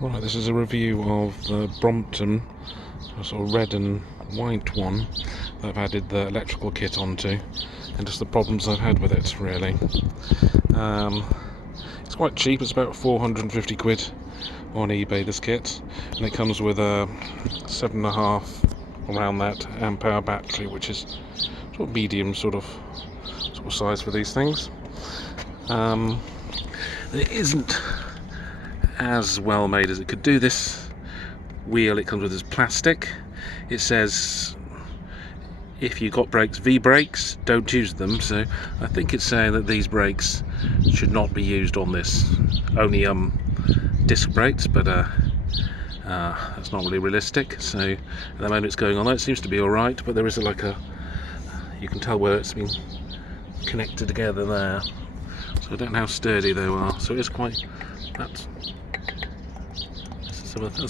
Right, this is a review of the Brompton, a sort of red and white one that I've added the electrical kit onto, and just the problems I've had with it, really. It's quite cheap, it's about 450 quid on eBay, this kit, and it comes with a 7.5 around that amp hour battery, which is sort of medium sort of size for these things. It isn't as well made as it could do. This wheel it comes with is plastic. It says if you got brakes, V brakes, don't use them, so I think it's saying that these brakes should not be used on this, only disc brakes, but that's not really realistic. So at the moment it's going on there, it seems to be alright, but there is you can tell where it's been connected together there, so I don't know how sturdy they are. So it is quite, that's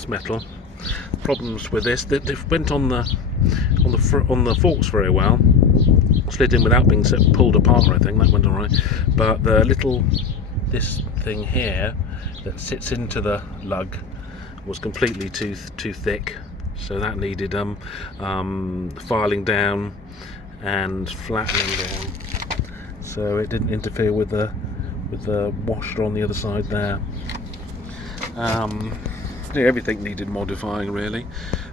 metal. Problems with this, they went on the forks very well, slid in without being pulled apart, I think that went alright, but this thing here that sits into the lug was completely too thick, so that needed filing down and flattening down, so it didn't interfere with the washer on the other side there. Everything needed modifying, really.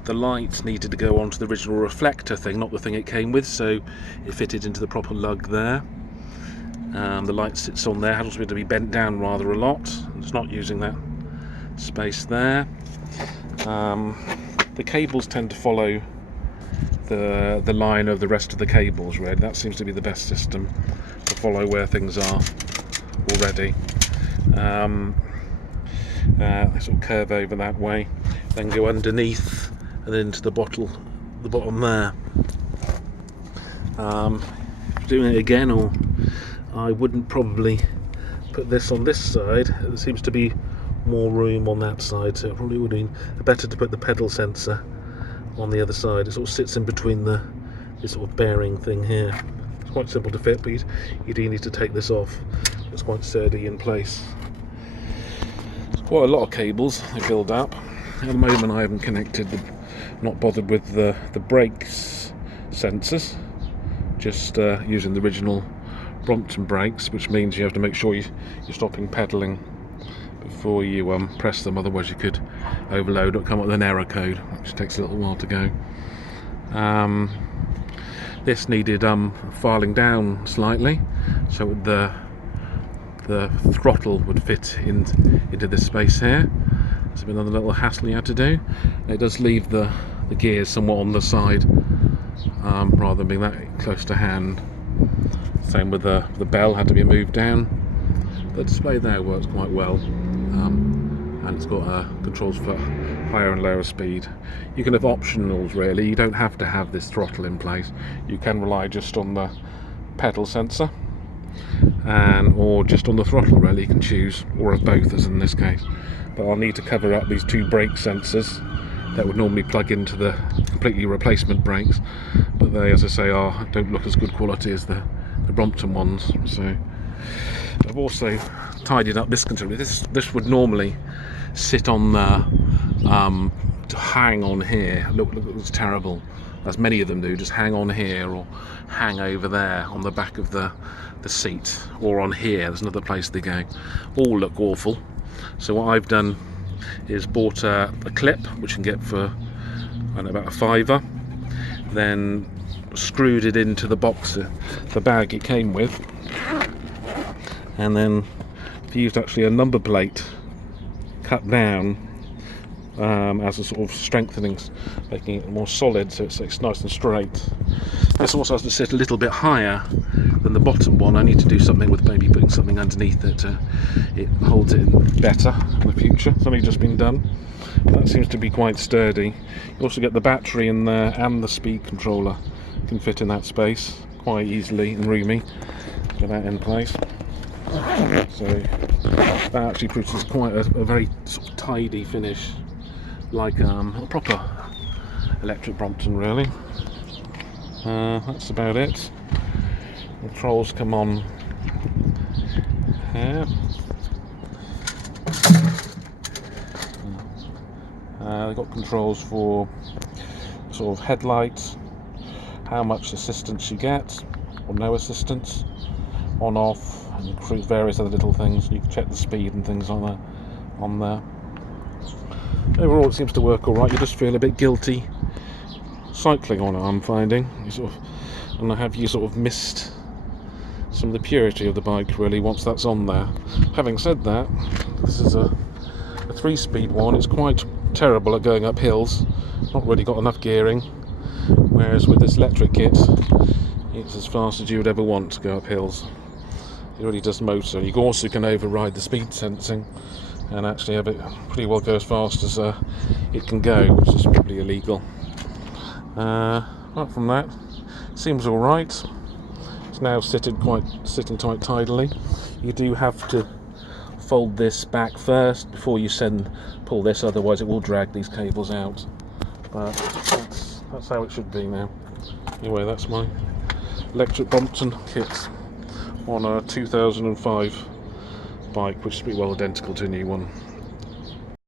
The lights needed to go onto the original reflector thing, not the thing it came with, so it fitted into the proper lug there. The light sits on there, had also to be bent down rather a lot. It's not using that space there. The cables tend to follow the line of the rest of the cables, really. That seems to be the best system, to follow where things are already. They sort of curve over that way, then go underneath and then into the bottom there. Doing it again, or I wouldn't probably put this on this side. There seems to be more room on that side, so it probably would be better to put the pedal sensor on the other side. It sort of sits in between this sort of bearing thing here. It's quite simple to fit, but you do need to take this off. It's quite sturdy in place. Quite a lot of cables they build up. At the moment I haven't connected not bothered with the brakes sensors, just using the original Brompton brakes, which means you have to make sure you're stopping pedalling before you press them, otherwise you could overload or come up with an error code, which takes a little while to go. This needed filing down slightly, so the throttle would fit into this space here. It's another little hassle you had to do. It does leave the gears somewhat on the side, rather than being that close to hand. Same with the bell, had to be moved down. The display there works quite well, and it's got controls for higher and lower speed. You can have optionals, really. You don't have to have this throttle in place. You can rely just on the pedal sensor, or just on the throttle, really. You can choose, or have both, as in this case. But I'll need to cover up these two brake sensors that would normally plug into the completely replacement brakes, but they, as I say, don't look as good quality as the Brompton ones. So I've also tidied up this controller. This would normally sit on to hang on here. Look, it's terrible, as many of them do. Just hang on here, or hang over there on the back of the seat, or on here. There's another place they go. All look awful. So what I've done is bought a clip, which you can get for about £5, then screwed it into the box, the bag it came with, and then used actually a number plate cut down as a sort of strengthening, making it more solid, so it's nice and straight. This also has to sit a little bit higher than the bottom one. I need to do something with maybe putting something underneath it, it holds it better in the future. Something's just been done. That seems to be quite sturdy. You also get the battery in there, and the speed controller can fit in that space quite easily and roomy. Get that in place. So that actually produces quite a very sort of tidy finish, like a proper electric Brompton, really. That's about it. Controls come on here. They've got controls for sort of headlights, how much assistance you get, or no assistance, on, off, and various other little things. You can check the speed and things like that on there. Overall, it seems to work all right. You just feel a bit guilty cycling on it, I'm finding. You sort of missed some of the purity of the bike, really, once that's on there. Having said that, this is a 3-speed one. It's quite terrible at going up hills. Not really got enough gearing. Whereas with this electric kit, it's as fast as you would ever want to go up hills. It really does motor. You also can override the speed sensing and actually have it pretty well go as fast as it can go, which is probably illegal. Apart from that, seems all right. It's now sitting quite tidily. You do have to fold this back first before you pull this, otherwise it will drag these cables out. But that's how it should be now. Anyway, that's my electric Brompton kit on a 2005 bike, which is pretty well identical to a new one.